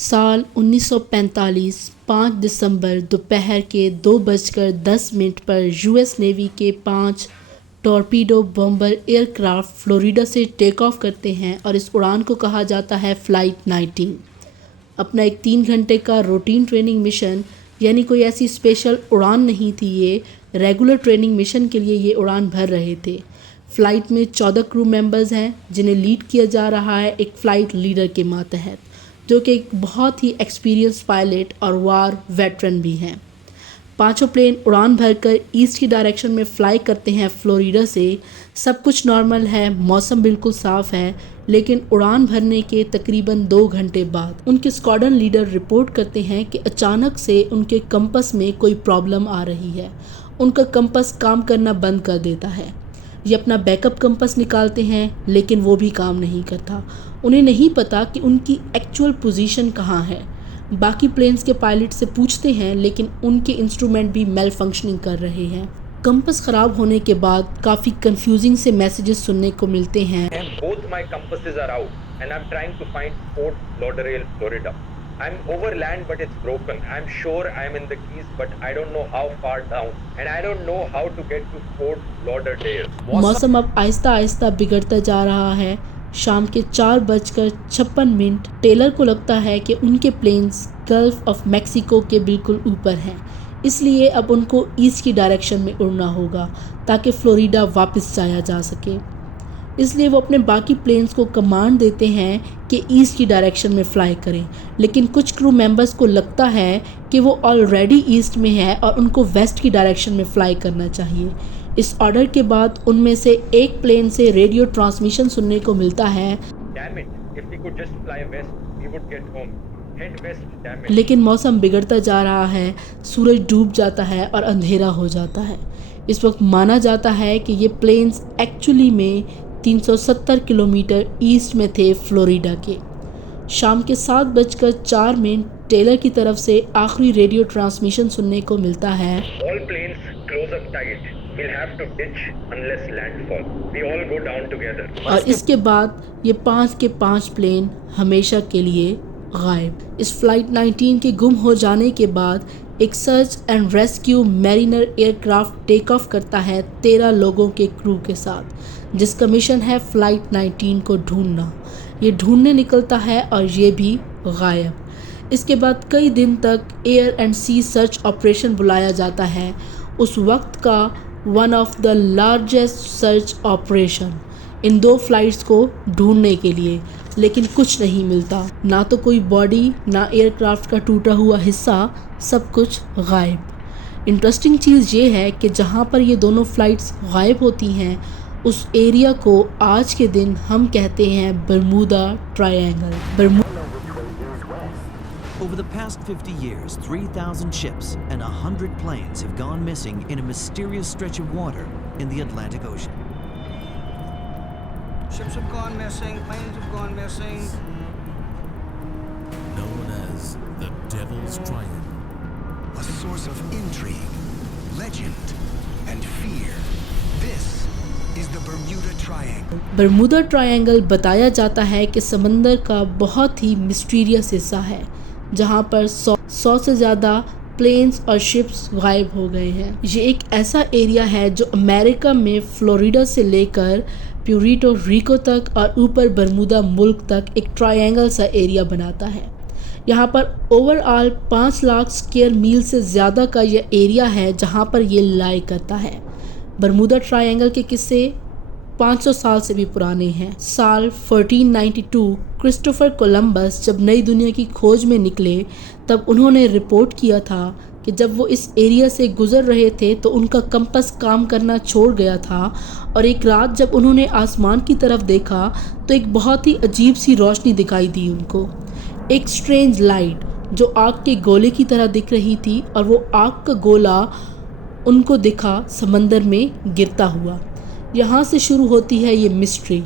سال 1945 5 دسمبر دوپہر کے 2:10 پر یو ایس نیوی کے 5 ٹورپیڈو بمبر ایئر کرافٹ فلوریڈا سے ٹیک آف کرتے ہیں اور اس اڑان کو کہا جاتا ہے فلائٹ 19۔ اپنا ایک 3 گھنٹے کا روٹین ٹریننگ مشن، یعنی کوئی ایسی اسپیشل اڑان نہیں تھی، یہ ریگولر ٹریننگ مشن کے لیے یہ اڑان بھر رہے تھے۔ فلائٹ میں 14 کرو ممبرز ہیں جنہیں لیڈ کیا جا رہا ہے ایک فلائٹ لیڈر کے ماتحت، جو کہ ایک بہت ہی ایکسپیرینس پائلٹ اور وار ویٹرن بھی ہیں۔ پانچوں پلین اڑان بھر کر ایسٹ کی ڈائریکشن میں فلائی کرتے ہیں فلوریڈا سے۔ سب کچھ نارمل ہے، موسم بالکل صاف ہے، لیکن اڑان بھرنے کے تقریباً 2 گھنٹے بعد ان کے اسکواڈرن لیڈر رپورٹ کرتے ہیں کہ اچانک سے ان کے کمپس میں کوئی پرابلم آ رہی ہے۔ ان کا کمپس کام کرنا بند کر دیتا ہے۔ یہ اپنا بیک اپ کمپس نکالتے ہیں، لیکن وہ بھی کام نہیں کرتا۔ انہیں نہیں پتا کہ ان کی ایکچول پوزیشن کہاں ہے۔ باقی پلینز کے پائلٹ سے پوچھتے ہیں، لیکن ان کے انسٹرومنٹ بھی میل فنکشننگ کر رہے ہیں۔ کمپس خراب ہونے کے بعد کافی کنفیوزنگ سے میسیجز سننے کو ملتے ہیں۔ Both my compasses are out and I'm trying to find Fort Lauderdale, Florida. I'm over land but it's broken. I'm sure I'm in the Keys but I don't know how far down and I don't know how to get to Fort Lauderdale. موسم اب آہستہ آہستہ بگڑتا جا رہا ہے۔ شام کے 4:56 tailor کو لگتا ہے کہ ان کے پلینز گلف آف میکسیکو کے بالکل اوپر ہیں، اس لیے اب ان کو ایسٹ کی ڈائریکشن میں اڑنا ہوگا تاکہ فلوریڈا واپس جایا جا سکے۔ اس لیے وہ اپنے باقی پلینز کو کمانڈ دیتے ہیں کہ ایسٹ کی ڈائریکشن میں فلائی کریں، لیکن کچھ کرو ممبرز کو لگتا ہے کہ وہ آلریڈی ایسٹ میں ہے اور ان کو ویسٹ کی ڈائریکشن میں فلائی کرنا چاہیے۔ اس آرڈر کے بعد ان میں سے ایک پلین سے ریڈیو ٹرانسمیشن سننے کو ملتا ہے، Damn it, if we could just fly west, we would get home. Head west, damn it. لیکن موسم بگڑتا جا رہا ہے، سورج ڈوب جاتا ہے اور اندھیرا ہو جاتا ہے۔ اس وقت مانا جاتا ہے کہ یہ پلینز ایکچولی میں 370 کلومیٹر ایسٹ میں تھے فلوریڈا کے۔ شام کے 7:04 ٹیلر کی طرف سے آخری ریڈیو ٹرانسمیشن سننے کو ملتا ہے، All planes close up tight. We'll have to ditch unless landfall. We all go down together. اور اس کے بعد یہ 5 کے 5 پلین ہمیشہ کے لیے غائب۔ اس فلائٹ 19 کے گم ہو جانے کے بعد ایک search and rescue mariner aircraft take off کرتا ہے 13 لوگوں کے کرو کے ساتھ، جس کا مشن ہے فلائٹ 19 کو ڈھونڈنا۔ یہ ڈھونڈنے نکلتا ہے اور یہ بھی غائب۔ اس کے بعد کئی دن تک air and sea search operation بلایا جاتا ہے، اس وقت کا one of the largest search operation ان 2 فلائٹس کو ڈھونڈنے کے لیے، لیکن کچھ نہیں ملتا، نہ تو کوئی باڈی، نہ ایئر کرافٹ کا ٹوٹا ہوا حصہ، سب کچھ غائب۔ انٹرسٹنگ چیز یہ ہے کہ جہاں پر یہ دونوں فلائٹس غائب ہوتی ہیں، اس ایریا کو آج کے دن ہم کہتے ہیں Bermuda triangle. Over the past 50 years, 3,000 ships and 100 planes have gone missing in a mysterious stretch of water in the Atlantic Ocean. Ships have gone missing, planes have gone missing. Known as the Devil's Triangle. A source of intrigue, legend, and fear. This is the Bermuda Triangle. Bermuda triangle بتایا جاتا ہے کہ سمندر کا بہت ہی مسٹیریس حصہ ہے، جہاں پر 100 سے زیادہ پلینز اور شپس غائب ہو گئے ہیں۔ یہ ایک ایسا ایریا ہے جو امریکہ میں فلوریڈا سے لے کر پیوریٹو ریکو تک اور اوپر برمودا ملک تک ایک ٹرائینگل سا ایریا بناتا ہے۔ یہاں پر اوور آل 5 لاکھ اسکوائر میل سے زیادہ کا یہ ایریا ہے جہاں پر یہ لائی کرتا ہے۔ برمودا ٹرائینگل کے قصے 500 سال سے بھی پرانے ہیں۔ سال 1492 کرسٹوفر کولمبس جب نئی دنیا کی کھوج میں نکلے، تب انہوں نے رپورٹ کیا تھا کہ جب وہ اس ایریا سے گزر رہے تھے تو ان کا کمپس کام کرنا چھوڑ گیا تھا، اور ایک رات جب انہوں نے آسمان کی طرف دیکھا تو ایک بہت ہی عجیب سی روشنی دکھائی دی ان کو، ایک اسٹرینج لائٹ جو آگ کے گولے کی طرح دکھ رہی تھی، اور وہ آگ کا گولا ان کو دکھا سمندر میں گرتا ہوا۔ یہاں سے شروع ہوتی ہے یہ مسٹری۔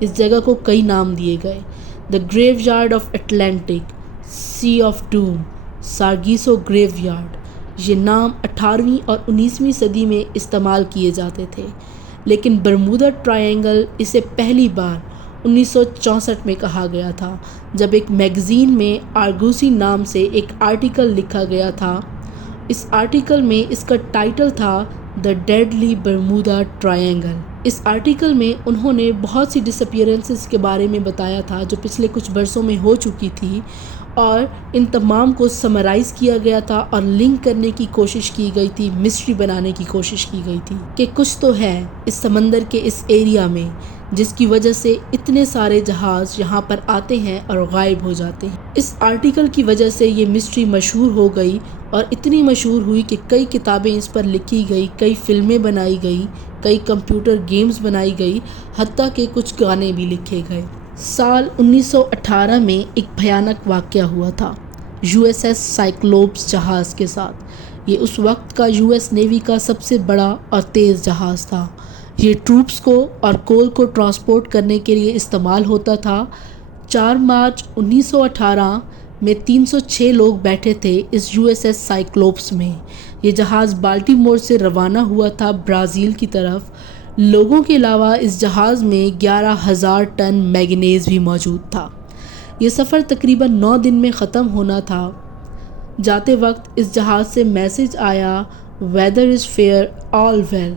اس جگہ کو کئی نام دیے گئے: the graveyard of Atlantic, sea of doom, Sargasso graveyard. یہ نام 18ویں اور 19ویں صدی میں استعمال کیے جاتے تھے، لیکن برمودا ٹرائینگل اسے پہلی بار 1964 میں کہا گیا تھا، جب ایک میگزین میں آرگوسی نام سے ایک آرٹیکل لکھا گیا تھا۔ اس آرٹیکل میں اس کا ٹائٹل تھا دا ڈیڈلی برمودا ٹرائینگل۔ اس آرٹیکل میں انہوں نے بہت سی ڈس اپیئرنسز کے بارے میں بتایا تھا جو پچھلے کچھ برسوں میں ہو چکی تھی، اور ان تمام کو سمرائز کیا گیا تھا اور لنک کرنے کی کوشش کی گئی تھی، مسٹری بنانے کی کوشش کی گئی تھی کہ کچھ تو ہے اس سمندر کے اس ایریا میں جس کی وجہ سے اتنے سارے جہاز یہاں پر آتے ہیں اور غائب ہو جاتے ہیں۔ اس آرٹیکل کی وجہ سے یہ مسٹری مشہور ہو گئی اور اتنی مشہور ہوئی کہ کئی کتابیں اس پر لکھی گئی، کئی فلمیں بنائی گئی، کئی کمپیوٹر گیمز بنائی گئی، حتیٰ کہ کچھ گانے بھی لکھے گئے۔ سال 1918 میں ایک بھیانک واقعہ ہوا تھا USS سائیکلوپس جہاز کے ساتھ۔ یہ اس وقت کا US نیوی کا سب سے بڑا اور تیز جہاز تھا۔ یہ ٹروپس کو اور کول کو ٹرانسپورٹ کرنے کے لیے استعمال ہوتا تھا۔ 4 مارچ 1918 میں 306 لوگ بیٹھے تھے اس USS سائیکلوپس میں۔ یہ جہاز بالٹیمور سے روانہ ہوا تھا برازیل کی طرف۔ لوگوں کے علاوہ اس جہاز میں 11,000 ٹن مینگنیز بھی موجود تھا۔ یہ سفر تقریباً 9 دن میں ختم ہونا تھا۔ جاتے وقت اس جہاز سے میسج آیا ویدر از فیئر آل ویل،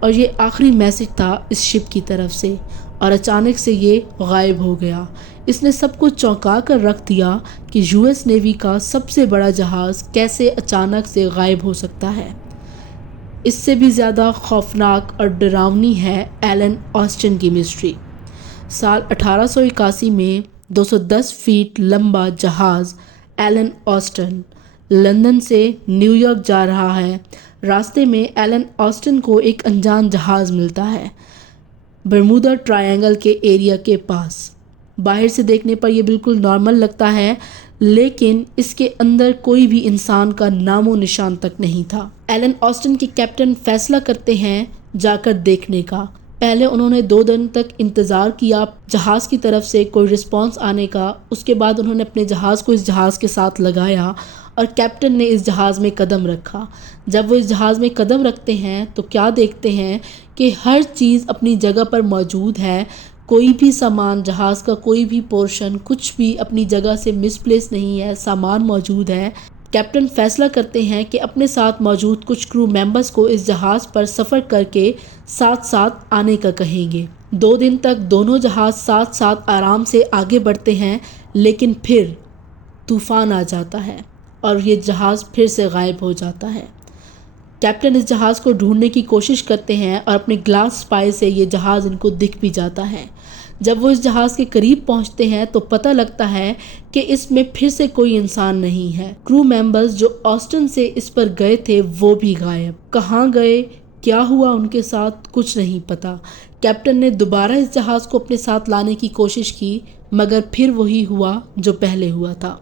اور یہ آخری میسج تھا اس شپ کی طرف سے، اور اچانک سے یہ غائب ہو گیا۔ اس نے سب کو چونکا کر رکھ دیا کہ US نیوی کا سب سے بڑا جہاز کیسے اچانک سے غائب ہو سکتا ہے۔ اس سے بھی زیادہ خوفناک اور ڈراؤنی ہے ایلن آسٹن کی مسٹری۔ سال 1881 میں 210 فیٹ لمبا جہاز ایلن آسٹن لندن سے نیو یارک جا رہا ہے۔ راستے میں ایلن آسٹن کو ایک انجان جہاز ملتا ہے برمودا ٹرائینگل کے ایریا کے پاس۔ باہر سے دیکھنے پر یہ بالکل نارمل لگتا ہے، لیکن اس کے اندر کوئی بھی انسان کا نام و نشان تک نہیں تھا۔ ایلن آسٹن کے کیپٹن فیصلہ کرتے ہیں جا کر دیکھنے کا۔ پہلے انہوں نے 2 دن تک انتظار کیا جہاز کی طرف سے کوئی رسپانس آنے کا۔ اس کے بعد انہوں نے اپنے جہاز کو اس جہاز کے ساتھ لگایا اور کیپٹن نے اس جہاز میں قدم رکھا۔ جب وہ اس جہاز میں قدم رکھتے ہیں تو کیا دیکھتے ہیں کہ ہر چیز اپنی جگہ پر موجود ہے۔ کوئی بھی سامان، جہاز کا کوئی بھی پورشن، کچھ بھی اپنی جگہ سے مس پلیس نہیں ہے، سامان موجود ہے۔ کیپٹن فیصلہ کرتے ہیں کہ اپنے ساتھ موجود کچھ کرو ممبرز کو اس جہاز پر سفر کر کے ساتھ ساتھ آنے کا کہیں گے۔ 2 دن تک دونوں جہاز ساتھ ساتھ آرام سے آگے بڑھتے ہیں، لیکن پھر طوفان آ جاتا ہے اور یہ جہاز پھر سے غائب ہو جاتا ہے۔ کیپٹن اس جہاز کو ڈھونڈنے کی کوشش کرتے ہیں اور اپنے گلاس اسپائی سے یہ جہاز ان کو دکھ بھی جاتا ہے۔ جب وہ اس جہاز کے قریب پہنچتے ہیں تو پتہ لگتا ہے کہ اس میں پھر سے کوئی انسان نہیں ہے۔ کرو ممبرز جو آسٹن سے اس پر گئے تھے وہ بھی غائب۔ کہاں گئے، کیا ہوا ان کے ساتھ، کچھ نہیں پتا۔ کیپٹن نے دوبارہ اس جہاز کو اپنے ساتھ لانے کی کوشش کی، مگر پھر وہی ہوا جو پہلے ہوا تھا۔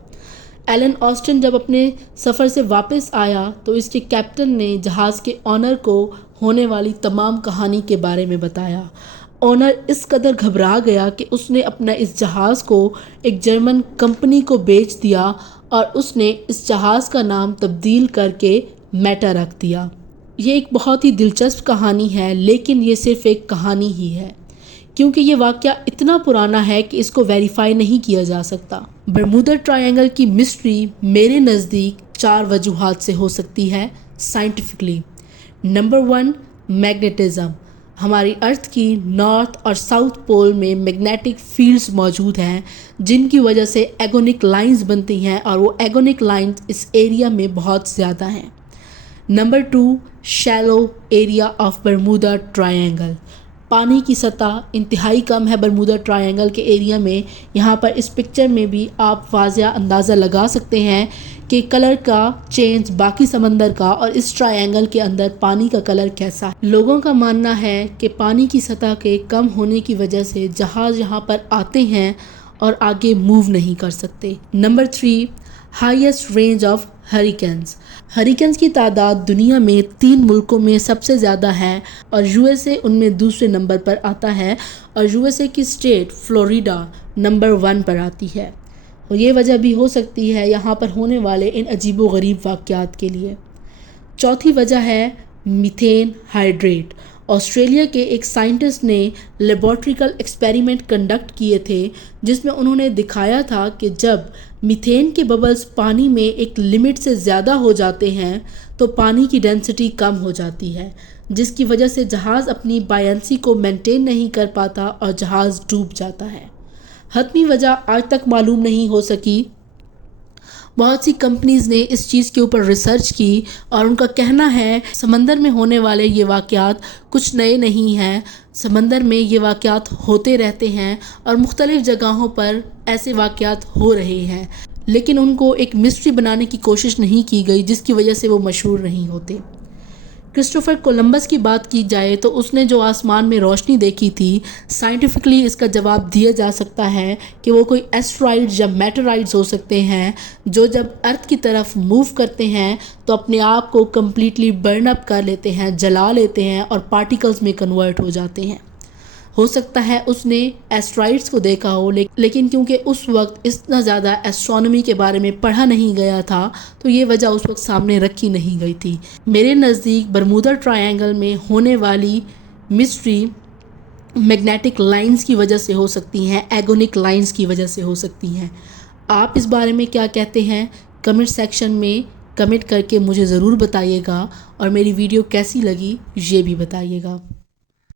ایلن آسٹن جب اپنے سفر سے واپس آیا تو اس کے کیپٹن نے جہاز کے آنر کو ہونے والی تمام کہانی کے بارے میں بتایا۔ آنر اس قدر گھبرا گیا کہ اس نے اپنا اس جہاز کو ایک جرمن کمپنی کو بیچ دیا اور اس نے اس جہاز کا نام تبدیل کر کے میٹا رکھ دیا۔ یہ ایک بہت ہی دلچسپ کہانی ہے، لیکن یہ صرف ایک کہانی ہی ہے، کیونکہ یہ واقعہ اتنا پرانا ہے کہ اس کو ویریفائی نہیں کیا جا سکتا۔ برمودا ٹرائینگل کی مسٹری میرے نزدیک 4 وجوہات سے ہو سکتی ہے سائنٹیفکلی۔ Number 1، magnetism. ہماری ارتھ کی نارتھ اور ساؤتھ پول میں میگنیٹک فیلڈز موجود ہیں جن کی وجہ سے ایگونک لائنز بنتی ہیں، اور وہ ایگونک لائنز اس ایریا میں بہت زیادہ ہیں۔ Number 2، shallow area of Bermuda triangle. پانی کی سطح انتہائی کم ہے برمودا ٹرائینگل کے ایریا میں۔ یہاں پر اس پکچر میں بھی آپ واضح اندازہ لگا سکتے ہیں کہ کلر کا چینج باقی سمندر کا اور اس ٹرائینگل کے اندر پانی کا کلر کیسا ہے۔ لوگوں کا ماننا ہے کہ پانی کی سطح کے کم ہونے کی وجہ سے جہاز یہاں پر آتے ہیں اور آگے موو نہیں کر سکتے۔ Number 3، highest range of hurricanes. Hurricanes کی تعداد دنیا میں 3 ملکوں میں سب سے زیادہ ہے اور USA ان میں دوسرے نمبر پر آتا ہے، اور USA کی اسٹیٹ فلوریڈا نمبر 1 پر آتی ہے۔ اور یہ وجہ بھی ہو سکتی ہے یہاں پر ہونے والے ان عجیب و غریب واقعات کے لیے۔ چوتھی وجہ ہے میتھین ہائیڈریٹ، آسٹریلیا کے ایک سائنٹسٹ نے لیبارٹریکل ایکسپیریمنٹ کنڈکٹ کیے تھے جس میں انہوں نے دکھایا تھا کہ جب میتھین کے ببلز پانی میں ایک لمٹ سے زیادہ ہو جاتے ہیں تو پانی کی ڈینسٹی کم ہو جاتی ہے، جس کی وجہ سے جہاز اپنی بائنسی کو مینٹین نہیں کر پاتا اور جہاز ڈوب جاتا ہے۔ حتمی وجہ آج تک معلوم نہیں ہو سکی۔ بہت سی کمپنیز نے اس چیز کے اوپر ریسرچ کی اور ان کا کہنا ہے سمندر میں ہونے والے یہ واقعات کچھ نئے نہیں ہیں، سمندر میں یہ واقعات ہوتے رہتے ہیں اور مختلف جگہوں پر ایسے واقعات ہو رہے ہیں، لیکن ان کو ایک مسٹری بنانے کی کوشش نہیں کی گئی جس کی وجہ سے وہ مشہور نہیں ہوتے۔ کرسٹوفر کولمبس کی بات کی جائے تو اس نے جو آسمان میں روشنی دیکھی تھی، سائنٹیفکلی اس کا جواب دیا جا سکتا ہے کہ وہ کوئی ایسٹرائڈز یا میٹرائڈز ہو سکتے ہیں جو جب ارتھ کی طرف موو کرتے ہیں تو اپنے آپ کو کمپلیٹلی برن اپ کر لیتے ہیں، جلا لیتے ہیں اور پارٹیکلز میں کنورٹ ہو جاتے ہیں۔ ہو سکتا ہے اس نے ایسٹرائڈز کو دیکھا ہو، لیکن کیونکہ اس وقت اتنا زیادہ ایسٹرونومی کے بارے میں پڑھا نہیں گیا تھا تو یہ وجہ اس وقت سامنے رکھی نہیں گئی تھی۔ میرے نزدیک برمودا ٹرائینگل میں ہونے والی مسٹری میگنیٹک لائنز کی وجہ سے ہو سکتی ہیں، ایگونک لائنز کی وجہ سے ہو سکتی ہیں۔ آپ اس بارے میں کیا کہتے ہیں؟ کمنٹ سیکشن میں کمنٹ کر کے مجھے ضرور بتائیے گا، اور میری ویڈیو کیسی لگی یہ بھی بتائیے گا۔